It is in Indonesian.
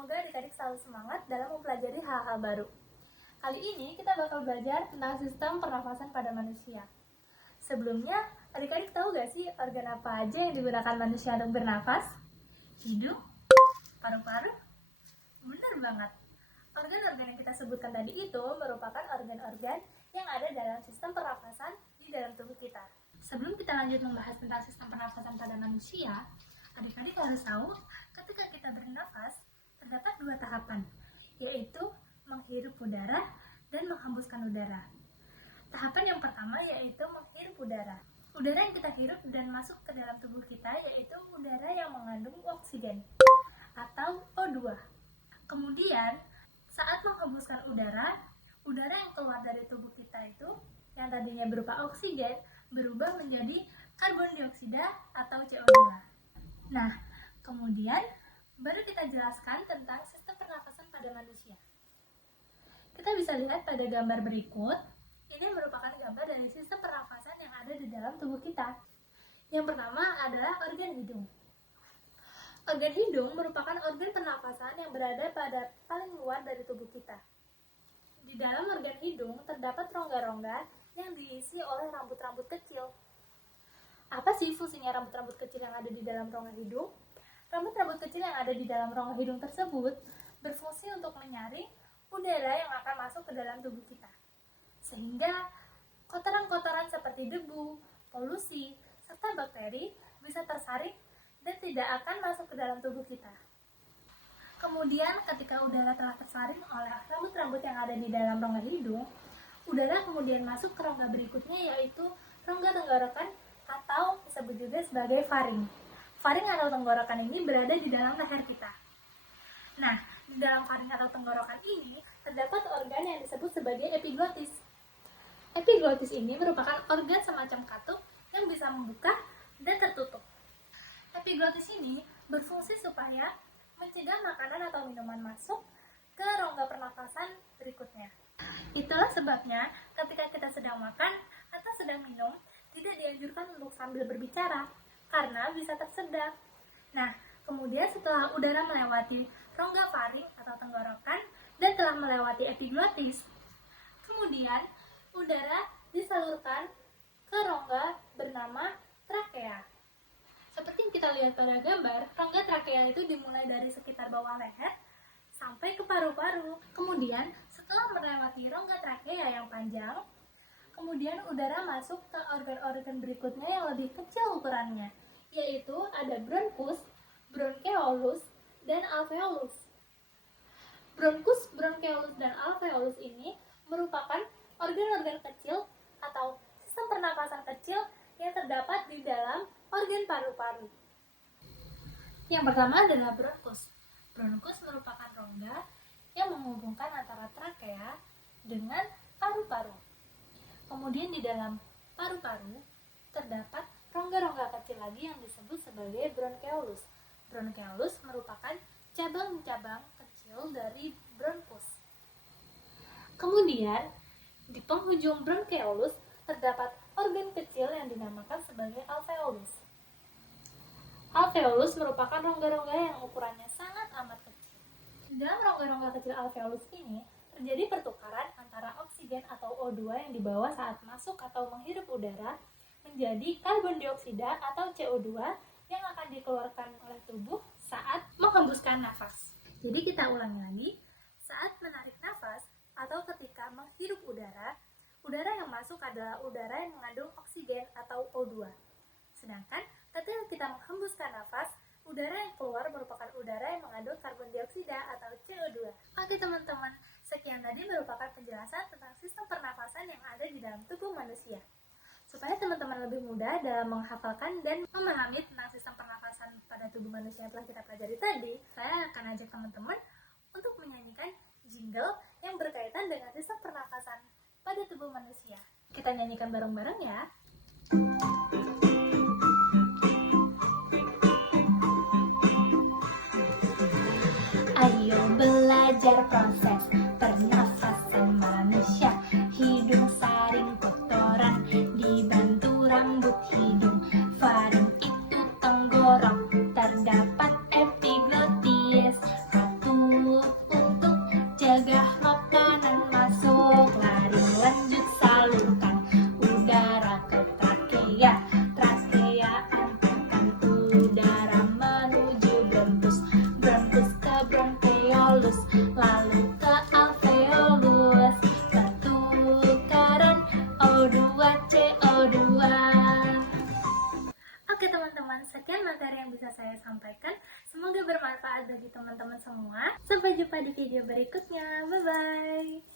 Semoga adik-adik selalu semangat dalam mempelajari hal-hal baru. Kali ini kita bakal belajar tentang sistem pernafasan pada manusia. Sebelumnya, adik-adik tahu gak sih organ apa aja yang digunakan manusia untuk bernafas? Hidung? Paru-paru? Benar banget. Organ-organ yang kita sebutkan tadi itu merupakan organ-organ yang ada dalam sistem pernafasan di dalam tubuh kita. Sebelum kita lanjut membahas tentang sistem pernafasan pada manusia, adik-adik harus tahu ketika kita bernafas, terdapat dua tahapan, yaitu menghirup udara dan menghembuskan udara. Tahapan yang pertama yaitu menghirup udara. Udara yang kita hirup dan masuk ke dalam tubuh kita yaitu udara yang mengandung oksigen atau O2. Kemudian, saat menghembuskan udara, udara yang keluar dari tubuh kita itu yang tadinya berupa oksigen berubah menjadi karbon dioksida atau CO2. Nah, kemudian baru kita jelaskan tentang sistem pernafasan pada manusia. Kita bisa lihat pada gambar berikut. Ini merupakan gambar dari sistem pernafasan yang ada di dalam tubuh kita. Yang pertama adalah organ hidung. Organ hidung merupakan organ pernafasan yang berada pada paling luar dari tubuh kita. Di dalam organ hidung terdapat rongga-rongga yang diisi oleh rambut-rambut kecil. Apa sih fungsinya rambut-rambut kecil yang ada di dalam rongga hidung? Rambut-rambut kecil yang ada di dalam rongga hidung tersebut berfungsi untuk menyaring udara yang akan masuk ke dalam tubuh kita. Sehingga kotoran-kotoran seperti debu, polusi, serta bakteri bisa tersaring dan tidak akan masuk ke dalam tubuh kita. Kemudian ketika udara telah tersaring oleh rambut-rambut yang ada di dalam rongga hidung, udara kemudian masuk ke rongga berikutnya yaitu rongga tenggorokan atau disebut juga sebagai faring. Faring atau tenggorokan ini berada di dalam leher kita. Nah, di dalam faring atau tenggorokan ini terdapat organ yang disebut sebagai epiglotis. Epiglotis ini merupakan organ semacam katup yang bisa membuka dan tertutup. Epiglotis ini berfungsi supaya mencegah makanan atau minuman masuk ke rongga pernafasan berikutnya. Itulah sebabnya ketika kita sedang makan atau sedang minum, tidak dianjurkan untuk sambil berbicara karena bisa tersedak. Nah, kemudian setelah udara melewati rongga faring atau tenggorokan dan telah melewati epiglotis, kemudian udara disalurkan ke rongga bernama trakea. Seperti yang kita lihat pada gambar, rongga trakea itu dimulai dari sekitar bawah leher sampai ke paru-paru. Kemudian, setelah melewati rongga trakea yang panjang, kemudian udara masuk ke organ-organ berikutnya yang lebih kecil ukurannya, yaitu ada bronkus, bronkeolus, dan alveolus. Bronkus, bronkeolus, dan alveolus ini merupakan organ-organ kecil atau sistem pernapasan kecil yang terdapat di dalam organ paru-paru. Yang pertama adalah bronkus. Bronkus merupakan rongga yang menghubungkan antara trakea dengan paru-paru. Kemudian di dalam paru-paru terdapat rongga-rongga kecil lagi yang disebut sebagai bronkeolus. Bronkeolus merupakan cabang-cabang kecil dari bronkus. Kemudian di penghujung bronkeolus terdapat organ kecil yang dinamakan sebagai alveolus. Alveolus merupakan rongga-rongga yang ukurannya sangat amat kecil. Di dalam rongga-rongga kecil alveolus ini terjadi pertukaran antara oksigen atau O2 yang dibawa saat masuk atau menghirup udara menjadi karbon dioksida atau CO2 yang akan dikeluarkan oleh tubuh saat menghembuskan nafas. Jadi kita ulangi lagi, saat menarik nafas atau ketika menghirup udara, udara yang masuk adalah udara yang mengandung oksigen atau O2. Sedangkan ketika kita menghembuskan nafas, udara yang keluar merupakan udara yang mengandung karbon dioksida atau CO2. Oke teman-teman, sekian tadi merupakan penjelasan tentang sistem pernafasan yang ada di dalam tubuh manusia. Supaya teman-teman lebih mudah dalam menghafalkan dan memahami tentang sistem pernafasan pada tubuh manusia yang telah kita pelajari tadi, saya akan ajak teman-teman untuk menyanyikan jingle yang berkaitan dengan sistem pernafasan pada tubuh manusia. Kita nyanyikan bareng-bareng ya. Ayo belajar proses pernafasan manusia. Hidung saring kotoran dibantu rambut hidung. Faring itu tenggorok terdapat epiglotis. Katup Semoga bermanfaat bagi teman-teman semua. Sampai jumpa di video berikutnya. Bye-bye.